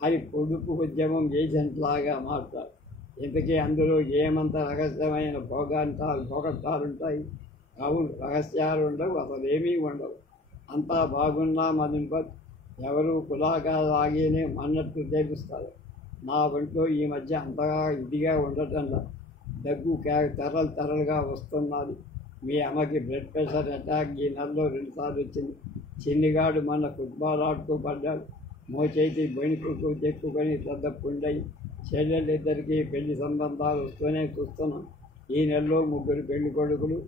అది పొదుపు ఉద్యమం ఏజెంట్లాగా మారుతారు. ఇంతకీ అందులో ఏమంత రహస్యమైన భోగట్టాలుంటాయి. అవును, రహస్యాలు ఉండవు, అసలు ఏమీ ఉండవు. అంతా బాగున్నా మనింపట్ ఎవరు కులాగా లాగేనే అన్నట్టు తెలుస్తారు. నా ఒంట్లో ఈ మధ్య అంతగా ఇదిగా ఉండటంలా దగ్గు తెరలుగా వస్తున్నది. మీ అమ్మకి బ్లడ్ ప్రెషర్ అటాక్ ఈ నెలలో 2 సార్లు వచ్చింది. చిన్నిగాడు మొన్న ఫుట్బాల్ ఆడుతూ పడ్డాడు. మోచేతి బెణుకుకు తెక్కుకొని పెద్ద పుండయి. చెల్లెళ్ళిద్దరికీ పెళ్లి సంబంధాలు వస్తూనే చూస్తున్నాం. ఈ నెలలో 3 పెళ్లి కొడుకులు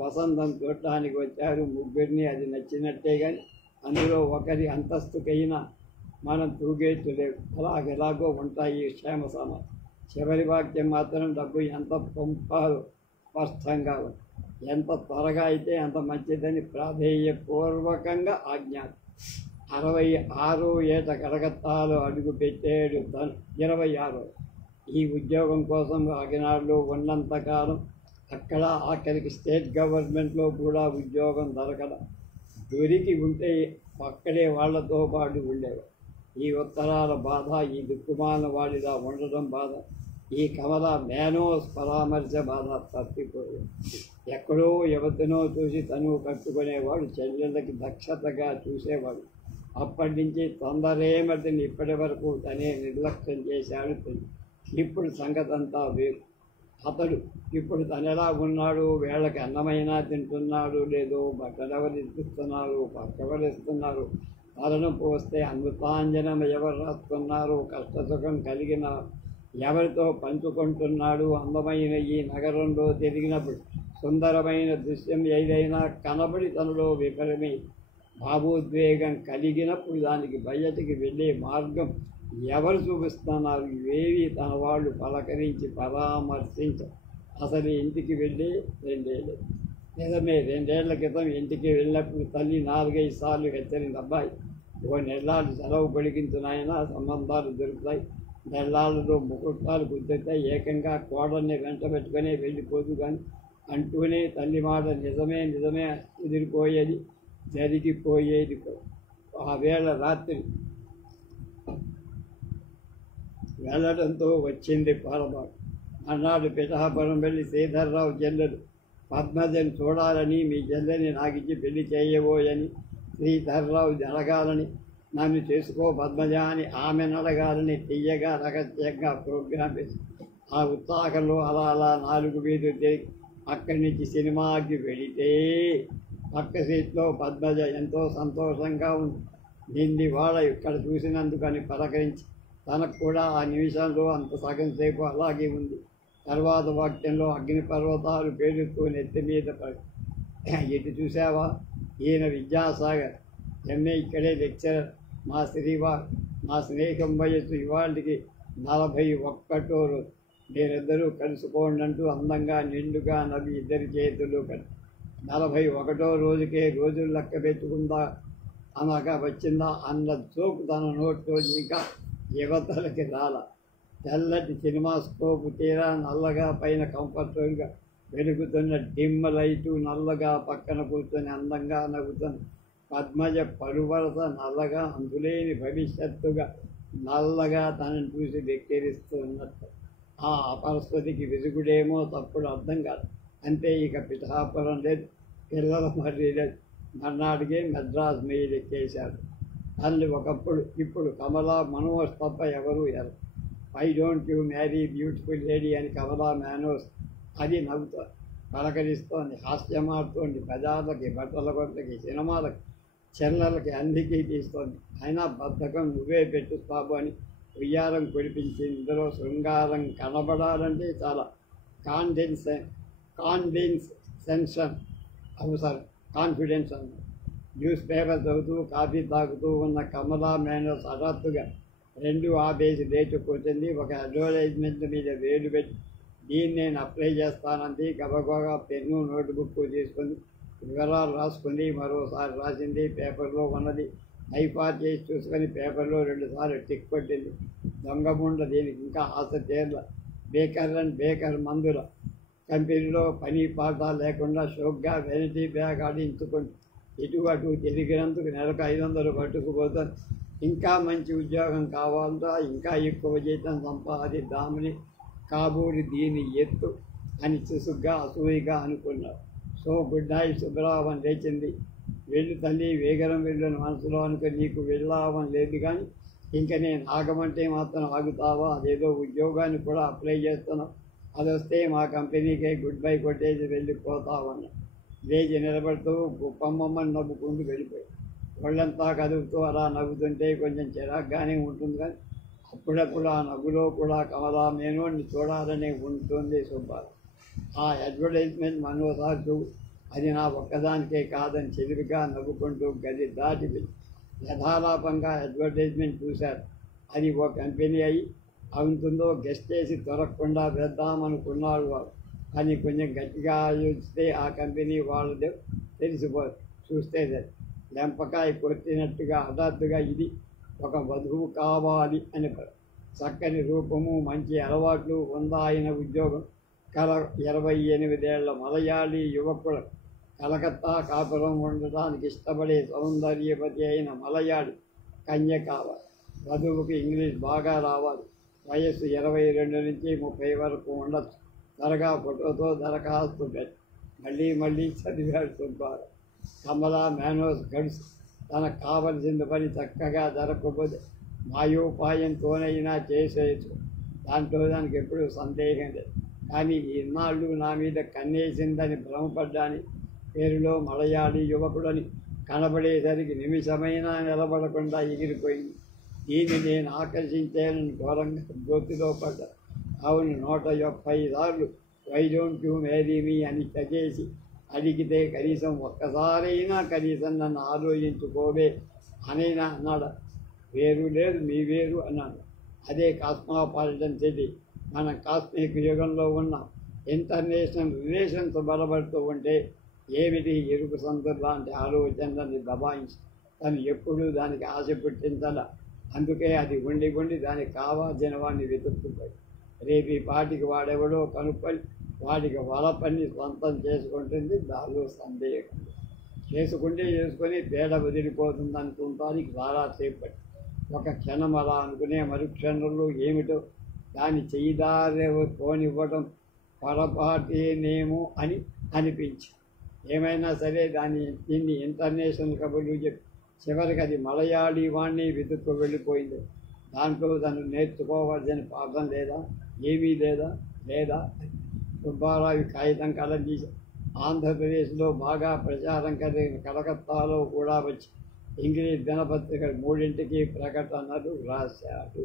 వసంతం చూడటానికి వచ్చారు. 3 అది నచ్చినట్టే కానీ అందులో ఒకరి అంతస్తుకైనా మనం తూగేట్లేవు. ఎలాగో ఉంటాయి క్షేమ సమాజం. చివరి వాక్యం మాత్రం డబ్బు ఎంత పంపాలో స్పష్టంగా ఉంది. ఎంత త్వరగా అయితే అంత మంచిదని ప్రాధేయపూర్వకంగా ఆజ్ఞాపం. 66 ఏట కలకత్తాలో అడుగు పెట్టాడు తను. 26 ఈ ఉద్యోగం కోసం కాకినాడలో ఉన్నంతకాలం అక్కడ ఆఖరికి స్టేట్ గవర్నమెంట్లో కూడా ఉద్యోగం దొరకడం. దొరికి ఉంటే అక్కడే వాళ్లతో పాటు ఉండేవాడు. ఈ ఉత్తరాల బాధ, ఈ దిక్కుమాల వాడిలా ఉండడం బాధ, ఈ కమలా మేనోస్ పరామర్శ బాధ తప్పిపోయాడు. ఎక్కడో యువతనో చూసి తను కట్టుకునేవాడు. చెల్లెళ్ళకి దక్షతగా చూసేవాడు. అప్పటి నుంచి తొందరేమటిని ఇప్పటి వరకు తనే నిర్లక్ష్యం చేశాడు. ఇప్పుడు సంగతంతా వేరు. అతడు ఇప్పుడు తనెలా ఉన్నాడు, వేళకి అన్నమైనా తింటున్నాడు లేదో, బట్టలెవరిస్తున్నారు, పక్కవరిస్తున్నారు, తలనొప్పి వస్తే అమృతాంజనం ఎవరు రాస్తున్నారు, కష్టసుఖం కలిగిన ఎవరితో పంచుకుంటున్నాడు. అందమైన ఈ నగరంలో తిరిగినప్పుడు సుందరమైన దృశ్యం ఏదైనా కనబడి తనలో విఫలమై భావోద్వేగం కలిగినప్పుడు దానికి బయటికి వెళ్ళే మార్గం ఎవరు చూపిస్తున్నారు? ఇవేవి తన వాళ్ళు పలకరించి పరామర్శించ. అసలు ఇంటికి వెళ్ళి 2 ఏళ్ళు. నిజమే, 2 ఏళ్ల క్రితం ఇంటికి వెళ్ళినప్పుడు తల్లి 4-5 సార్లు హెచ్చరింది. అబ్బాయి, 2 నెలలు సెలవు పొడిగించున్నాయన, సంబంధాలు దొరుకుతాయి, నెలలలో ముహూర్తాలు కుదురుతాయి, ఏకంగా కోడల్ని వెంట పెట్టుకునే వెళ్ళిపోదు కానీ అంటూనే తల్లి మాట నిజమే కుదిరిపోయేది, జరిగిపోయేది. ఆ వేళ రాత్రి వెళ్ళడంతో వచ్చింది పొరపాటు. అన్నాడు పిఠాపురం వెళ్ళి శ్రీధర్రావు చెల్లెలు పద్మజని చూడాలని, మీ చెల్లెని నాకిచ్చి పెళ్లి చేయబోయని, శ్రీధర్రావు జరగాలని, నన్ను చేసుకో పద్మజ అని ఆమెను అడగాలని తీయగా రహస్యంగా ప్రోగ్రాం వేసి ఆ ఉత్సాహంలో అలా అలా 4 వీధులు తిరిగి అక్కడి నుంచి సినిమాకి వెళితే పక్క సీట్లో పద్మజ ఎంతో సంతోషంగా ఉంది. నింది వాళ్ళ ఇక్కడ చూసినందుకని పలకరించి తనకు కూడా ఆ నిమిషంలో అంత సగం సేపు అలాగే ఉంది. తర్వాత వాక్యంలో అగ్నిపర్వతాలు పేలుతూ నెత్తి మీద పడి, ఎటు చూసావా, ఈయన విద్యాసాగర్, ఎంఏ ఇక్కడే లెక్చరర్, మా శ్రీవారు, మా స్నేహం వయస్సు ఇవాళకి 41 రోజు. మీరిద్దరూ కలుసుకోండి అంటూ అందంగా నిండుగా నది ఇద్దరి చేతులు 41వ రోజుకే రోజులు లెక్క పెట్టుకుందా అనగా వచ్చిందా అన్న జోకు తన నోట్లో ఇంకా యువతలకి రాల. తెల్లటి సినిమా స్కోపు తీరా నల్లగా పైన కంఫర్టబుల్గా వెలుగుతున్న డిమ్ లైటు, నల్లగా పక్కన కూర్చొని అందంగా నవ్వుతున్న పద్మజ పరువరస నల్లగా అందులేని భవిష్యత్తుగా నల్లగా తనను చూసి వెక్కిరిస్తున్నట్టు. ఆ అపరిస్థితికి విరుగుడేమో తప్పుడు అర్థం కాదు. అంతే, ఇక పిఠాపురం లేదు, పిల్లల మర్రి లేదు. మర్నాటికే మెడ్రాస్ మెయిల్ ఎక్కేశాడు. తల్లి ఒకప్పుడు ఇప్పుడు కమలా మనోజ్ తప్ప ఎవరూ ఎరు. Why don't you marry beautiful lady అని కమలా మేనోస్ అది నవ్వుతో పలకరిస్తోంది, హాస్యమాడుతోంది. బజార్లకి, బట్టల కొట్టకి, సినిమాలకి, చెల్లెలకి అన్నికీ తీస్తోంది. అయినా బద్ధకం నువ్వే పెట్టు బాబు అని ఉయ్యారం కురిపించి ఇందులో శృంగారం కనబడాలంటే చాలా కాన్ఫిడెన్సెన్షన్ అవసరం. కాన్ఫిడెన్స్ అన్నారు. న్యూస్ పేపర్ చదువుతూ కాఫీ తాగుతూ ఉన్న కమలా మేనోస్ హఠాత్తుగా 2 ఆపేసి లేచి కూర్చుంది. ఒక అడ్వర్టైజ్మెంట్ మీద వేలు పెట్టి, దీన్ని నేను అప్లై చేస్తానంది. గబగబా పెన్ను నోట్బుక్ తీసుకుంది, వివరాలు రాసుకుంది, మరోసారి రాసింది. పేపర్లో ఉన్నది టైపార్ చేసి చూసుకొని పేపర్లో 2 సార్లు టిక్ కొట్టింది. దొంగముండ దీనికి ఇంకా ఆశ తీర్ల. బేకర్ మందుల కంపెనీలో పని పాట లేకుండా షోక్గా వెనిటీ బ్యాగ్ ఆడించుకుంది. ఇటు అటు తిరిగినందుకు నెలకు 500 పట్టుకుపోతుంది. ఇంకా మంచి ఉద్యోగం కావాలంటా, ఇంకా ఎక్కువ జీతం సంపాదిద్దామని కాబోడి దీని ఎత్తు అని చిసుగ్గా అసూయిగా అనుకున్నాడు. So good night. సుబ్బరావన్ లేచింది. వెళ్ళు తల్లి, వేగరం వెళ్ళని మనసులో అనుకుని, నీకు వెళ్ళావని లేదు కానీ ఇంకా నేను ఆగమంటే మాత్రం ఆగుతావా? అదేదో ఉద్యోగాన్ని కూడా అప్లై చేస్తున్నావు, అది వస్తే మా కంపెనీకే గుడ్ బై కొట్టేసి వెళ్ళిపోతావన్న. లేచి నిలబడుతూ గుప్పమ్మని నవ్వుకుంటూ వెళ్ళిపోయి ఒళ్ళంతా కదుపుతూ అలా నవ్వుతుంటే కొంచెం చిరాగ్గానే ఉంటుంది, కానీ అప్పుడప్పుడు ఆ నవ్వులో కూడా కమలా మేనోడిని చూడాలని ఉంటుంది. సుబ్బారావు ఆ అడ్వర్టైజ్మెంట్ మరోసారి చూడు, అది నా ఒక్కదానికే కాదని చెలివిగా నవ్వుకుంటూ గది దాటి వెళ్ళి యథాలాపంగా అడ్వర్టైజ్మెంట్ చూశారు. అది ఓ కంపెనీ అయి అవుతుందో గెస్ట్ చేసి దొరకకుండా వేద్దామనుకున్నారు వారు. కానీ కొంచెం గట్టిగా ఆలోచిస్తే ఆ కంపెనీ వాళ్ళదే తెలిసిపోదు. చూస్తే లెంపకాయ కొట్టినట్టుగా హఠాత్తుగా ఇది ఒక వధువు కావాలి అని చక్కని రూపము, మంచి అలవాట్లు ఉన్న ఆయన ఉద్యోగం కల 28 ఏళ్ల మలయాళీ యువకుడు కలకత్తా కాపురం ఉండటానికి ఇష్టపడే సౌందర్యవతి అయిన మలయాళి కన్య కావాలి. వధువుకి ఇంగ్లీష్ బాగా రావాలి. వయస్సు 22 నుంచి 30 వరకు ఉండొచ్చు. త్వరగా ఫోటోతో దరఖాస్తు పెట్టి మళ్ళీ చదివాడు సుబ్బారావు. కమలా మేనోస్ గడుసు తనకు కావలసిన పని చక్కగా జరగకపోతే మాయోపాయంతోనైనా చేసేయచ్చు. దాంట్లో దానికి ఎప్పుడూ సందేహం లేదు. కానీ ఇన్నాళ్ళు నా మీద కన్నేసిందని భ్రమపడ్డాని పేరులో మలయాళీ యువకుడని కనబడేసరికి నిమిషమైనా నిలబడకుండా ఎగిరిపోయింది. దీన్ని నేను ఆకర్షించానని ఘోరంగా గోతిలో పడ్డా. అవును, 170 సార్లు why don't you marry me అని చచేసి అడిగితే కనీసం ఒక్కసారైనా కనీసం నన్ను ఆలోచించుకోవే అనైనా అన్నాడు. వేరు లేదు, మీ వేరు అన్నాడు. అదే కాస్మోపాలిటన్ సిటీ. మన కాస్మిక్ యుగంలో ఉన్న ఇంటర్నేషనల్ రిలేషన్స్ బలపడుతూ ఉంటే ఏమిటి ఎరుపు సంతులు లాంటి ఆలోచనలని దబాయించి తను ఎప్పుడూ దానికి ఆశ పుట్టించాల. అందుకే అది ఉండి దానికి కావాల్సిన వాడిని వెతుక్కుపోయి రేపు ఈ పాటికి వాడెవడో కనుక్కొని వాడికి వలపన్ని సొంతం చేసుకుంటుంది. దానిలో సందేహం. చేసుకొని పేడ వదిలిపోతుంది అనుకుంటానికి చాలా సేపటి ఒక క్షణం అలా అనుకునే మరుక్షణంలో ఏమిటో దాన్ని చెయ్యిదారేవో పోనివ్వడం పొరపాటేనేమో అని అనిపించి ఏమైనా సరే దీన్ని ఇంటర్నేషనల్ కబుర్లు చెప్పి చివరికి అది మలయాళీ వాణ్ణి వెతుక్కు వెళ్ళిపోయింది. దాంట్లో తను నేర్చుకోవాల్సిన పాఠం లేదా, ఏమీ లేదా? లేదా సుబ్బారావు కాగితం కలం తీసి ఆంధ్రప్రదేశ్లో బాగా ప్రచారం కలిగిన కలకత్తాలో కూడా వచ్చి ఇంగ్లీష్ దినపత్రికలు 3ంటికి ప్రకటనలు రాశాడు.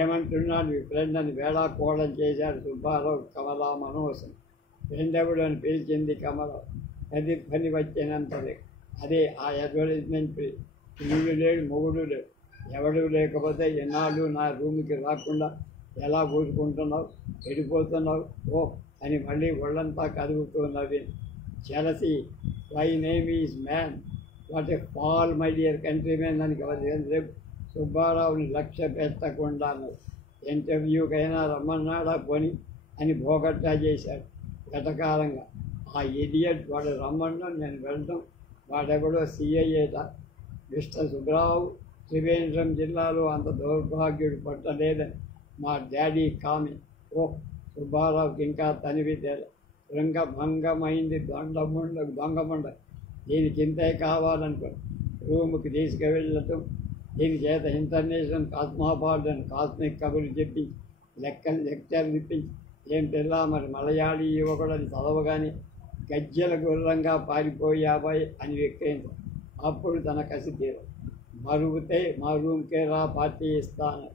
ఏమంటున్నాడు మీ ఫ్రెండ్ అని వేళాకోళం చేశాడు సుబ్బారావు. కమలా మనోసం ఫ్రెండెవడు అని పిలిచింది కమల. పని వచ్చినంతలే. అదే ఆ అడ్వర్టైజ్మెంట్. ఇల్లు లేడు, మొగుడు లేడు, ఎవడు లేకపోతే ఎన్నాళ్ళు నా రూమ్కి రాకుండా ఎలా ఊరుకుంటున్నావు, వెళ్ళిపోతున్నావు ఓ అని మళ్ళీ ఒళ్ళంతా కదుగుతున్నవి. Jealousy my name is man, what a fall my dear country man అని రేపు సుబ్బారావుని లక్ష్య పెట్టకుండా ఇంటర్వ్యూకైనా రమ్మన్నాడా పోని అని భోగట్టా చేశాడు వెటకారంగా. ఆ ఇడియట్ వాడు రమ్మన్నా నేను వెళ్తాం, వాడెవడో సిఐఏట. మిస్టర్ సుబ్బారావు త్రివేంద్రం జిల్లాలో అంత దౌర్భాగ్యుడు పట్టలేదని మా డాడీ కామి. ఓ సుబ్బారావుకి ఇంకా తనివి తేల. శృంగభంగమైంది దొంగముండ. దీనికి ఇంతే కావాలనుకో. రూముకి తీసుకువెళ్ళటం, దీని చేత ఇంటర్నేషనల్ కాస్మోపాలిటన్ కాస్మిక్ కబుర్లు చెప్పి లెక్చర్ ఇప్పించి ఏం పిల్ల మరి మలయాళీ యువకుడని చదవగానే గజ్జల గుర్రంగా పారిపోయాబాయ్ అని వెక్కించాం. అప్పుడు తన కసి తీరు. మరుగుతే మా రూమ్కే రా, పార్టీ ఇస్తాను.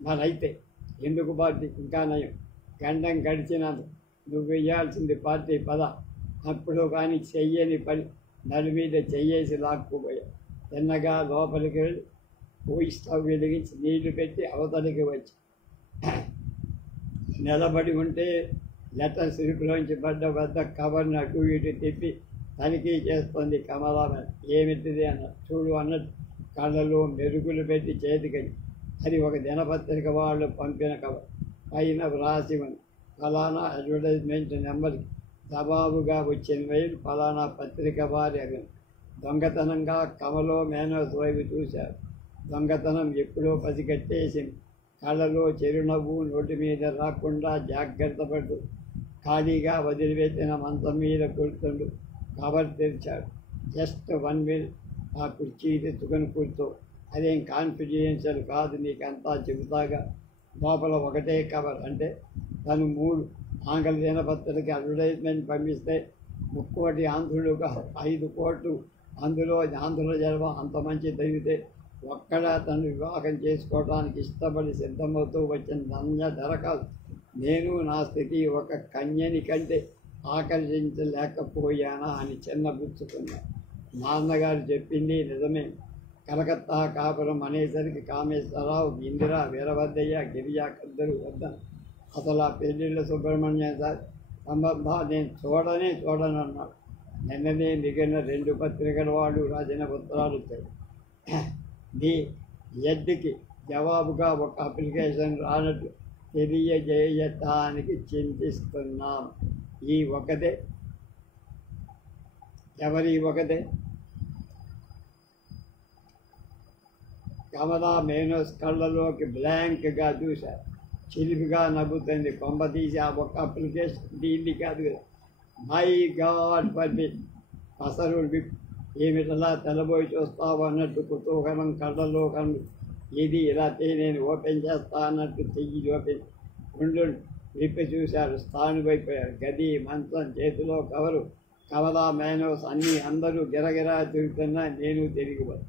మరైతే ఎందుకు పార్టీ? ఇంకా నయం, గండం గడిచినంత నువ్వు వెయ్యాల్సింది పార్టీ పద. అప్పుడు కానీ చెయ్యని పని నడి మీద చెయ్యేసి లాక్కుపోయా. తిన్నగా లోపలికి వెళ్ళి పోయి స్టవ్ వెలిగించి నీళ్లు పెట్టి అవతలికి వచ్చి నిలబడి ఉంటే లెటర్ సిరుకులోంచి పడ్డ వద్ద కవర్ని అటు ఇటు తిప్పి తనిఖీ చేస్తుంది కమలామన్. ఏమిటిది అన్నారు. చూడు అన్నట్టు కళ్ళలో మెరుగులు పెట్టి చేతికని. అది ఒక దినపత్రిక వాళ్ళు పంపిన కవర్. పైన వ్రాసి ఉంది ఫలానా అడ్వర్టైజ్మెంట్ నెంబర్కి జవాబుగా వచ్చిన మెయిల్ ఫలానా పత్రిక వారి అవి. దొంగతనంగా కమలో మేనోస్ వైపు చూశారు. దొంగతనం ఎప్పుడో పసిగట్టేసింది. కళ్ళలో చిరునవ్వు నోటి మీద రాకుండా జాగ్రత్త పడుతూ ఖాళీగా వదిలిపెట్టిన మంచం మీద కూర్చుండు కవర్ తెరిచాడు. జస్ట్ 1 minute ఆ కుర్చీ తెచ్చుకొని కూర్చో. అదేం కాన్ఫిడెన్షియల్ కాదు, నీకంతా చెబుతాగా. లోపల ఒకటే కవర్. అంటే తను 3 ఆంగ్ల దినపత్రిక అడ్వర్టైజ్మెంట్ పంపిస్తే ముక్కోటి ఆంధ్రులుగా 5 కోట్లు అందులో ఆంధ్రుల జన్మ అంత మంచి తగితే ఒక్కడా తను వివాహం చేసుకోవడానికి ఇష్టపడి సిద్ధమవుతూ వచ్చిన నన్య దరఖాస్తు. నేను నా స్థితి ఒక కన్యని కంటే ఆకర్షించలేకపోయానా అని చిన్నబుచ్చుకున్నా. నాన్నగారు చెప్పింది నిజమే. కలకత్తా కాపురం అనేసరికి కామేశ్వరరావు, ఇందిరా, వీరభద్రయ్య, గిరిజా కద్దరు వద్దాను. అసలు ఆ పెళ్ళిళ్ళ సుబ్రహ్మణ్యం సార్ సంబంధాలు నేను చూడనన్నాడు. నిన్ననే మిగిలిన 2 పత్రికల వాళ్ళు రాసిన ఉత్తరాలు వచ్చాయి. నీ ఎడ్కి జవాబుగా ఒక అప్లికేషన్ రానట్టు తెలియజేయటానికి చింతిస్తున్నాం. ఈ ఒకటే. ఎవరి ఒకటే? కమలా మేనోస్ కళ్ళలోకి బ్లాంక్గా చూశారు. చిలిపిగా నవ్వుతుంది. కొంప తీసి ఆ ఒక్క అప్లికేషన్ దీన్ని కాదు కదా. My God permit. అసలు ఏమిటలా తెల్లబోయి చూస్తావు అన్నట్టు కుతూహలం కళ్ళలో కన్ను. ఇది ఇలా నేను ఓపెన్ చేస్తా అన్నట్టు చెయ్యి ఓపెన్ గుండు విప్పి చూశారు. స్థానివైపోయారు. గది, మంచం, చేతిలో కవరు, కమలా మేనోస్ అన్నీ. అందరూ గిరగిరా తిరుగుతున్నా నేను తిరిగిపోయి.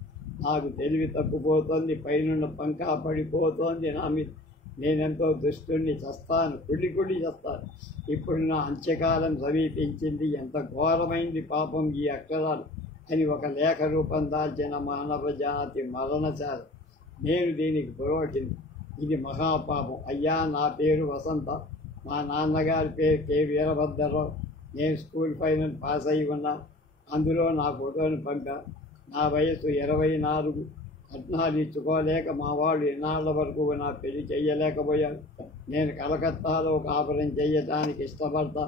నాకు తెలివి తప్పిపోతోంది. పైనున్న పంకా పడిపోతోంది నా మీద. నేనెంతో దుష్టుణ్ణి, చస్తాను, కుళ్ళి చస్తాను. ఇప్పుడు నా అంత్యకాలం సమీపించింది. ఎంత ఘోరమైంది పాపం ఈ అక్షరాలు అని ఒక లేఖ రూపం దాల్చిన మానవ జాతి మరణశాల. నేను దీనికి పురోహితుని. ఇది మహాపాపం. అయ్యా, నా పేరు వసంత. మా నాన్నగారి పేరు కె. వీరభద్రరావు. నేను స్కూల్ ఫైనల్ పాస్ అయి ఉన్నా. అందులో నా ఫోటోని పంపా. నా వయసు 24. కట్నాలు ఇచ్చుకోలేక మా వాళ్ళు ఎన్నాళ్ళ వరకు నా పెళ్లి చెయ్యలేకపోయాను. నేను కలకత్తాలో కాపురం చెయ్యటానికి ఇష్టపడతా.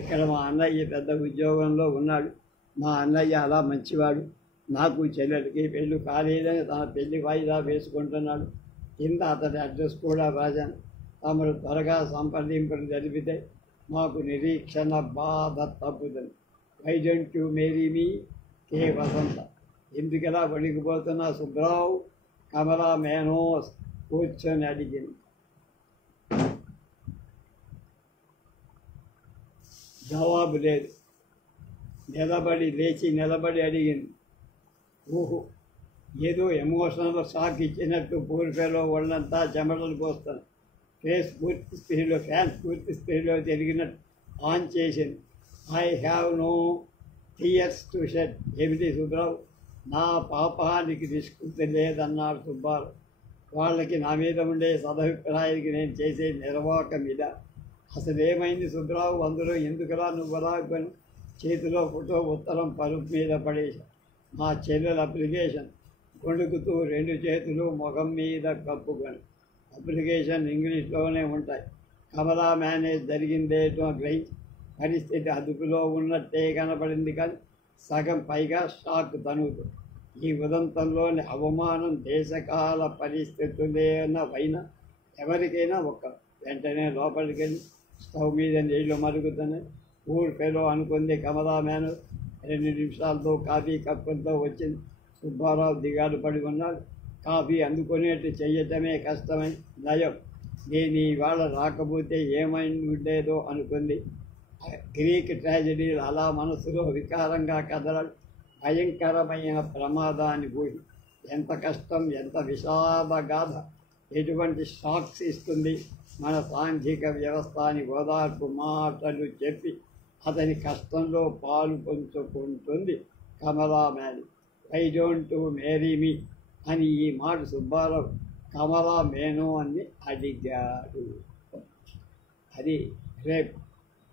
ఇక్కడ మా అన్నయ్య పెద్ద ఉద్యోగంలో ఉన్నాడు. మా అన్నయ్య అలా మంచివాడు. నాకు చెల్లెలకి పెళ్ళి కాలేదని తన పెళ్లి వాయిదా వేసుకుంటున్నాడు. కింద అతడి అడ్రస్ కూడా రాశాను. తమరు త్వరగా సంప్రదింపులు జరిపితే మాకు నిరీక్షణ బాధ తప్పుతుంది. వై డోంట్ యు మేరీ మీ? కే. వసంత. ఎందుకలా వణికిపోతున్నా సుబ్రావు? కమలా మేనో కూర్చొని అడిగింది. జవాబు లేదు. లేచి నిలబడి అడిగింది. ఊహు, ఏదో ఎమోషనల్ షాక్ ఇచ్చినట్టు పూర్తిలో ఒళ్ళంతా చెమటలు పోస్తాను. ఫ్యాన్స్ పూర్తి స్పీడ్లో తిరిగినట్టు ఆన్ చేసింది. I have no tears to shed. ఏమిటి సుబ్రావు, నా పాపానికి నిష్కృతి లేదన్నాడు సుబ్బారావు. వాళ్ళకి నా మీద ఉండే సదభిప్రాయానికి నేను చేసే నిర్వాహకం మీద. అసలేమైంది సుబ్రావు, అందులో ఎందుకురా నువ్వు రాకపోయినా? చేతిలో ఫోటో ఉత్తరం పరుపు మీద పడేశా. మా చెల్లెల అప్లికేషన్. గొడుగుతూ 2 చేతులు ముఖం మీద కప్పుకొని. అప్లికేషన్ ఇంగ్లీష్లోనే ఉంటాయి. కమలా మేనేజ్ జరిగిందేటో గ్రహించి పరిస్థితి అదుపులో ఉన్నట్టే కనపడింది, కానీ సగం పైగా షాక్ తనువుతూ. ఈ ఉదంతంలోని అవమానం దేశకాల పరిస్థితులేనవైనా ఎవరికైనా వెంటనే లోపలికి వెళ్ళి స్టవ్ మీద నీళ్లు మరుగుతున్నాయి. ఊరికేలో అనుకుంది కమలా మేను. 2 నిమిషాలతో కాఫీ కప్పులతో వచ్చింది. సుబ్బారావు దిగాలు పడి ఉన్నాడు. కాఫీ అందుకునేట్టు చెయ్యటమే కష్టమై నయం. నేను ఇవాళ రాకపోతే ఏమైంది ఉండేదో అనుకుంది. గ్రీక్ ట్రాజడీలు అలా మనసులో వికారంగా కదలడం భయంకరమైన ప్రమాదాన్ని ఊహి. ఎంత కష్టం, ఎంత విషాదగాథ, ఎటువంటి షాక్స్ ఇస్తుంది. మన సాంఘిక వ్యవస్థ అని ఓదార్పు మాటలు చెప్పి అతని కష్టంలో పాలు పంచుకుంటుంది కమలా మేను. వై డోంట్ మ్యారీ మీ అని ఈ మాట సుబ్బారావు కమలా మేనో అని అడిగాడు. అది రేపు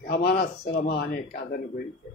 గమనశ్రమ అనే కథను గురించి.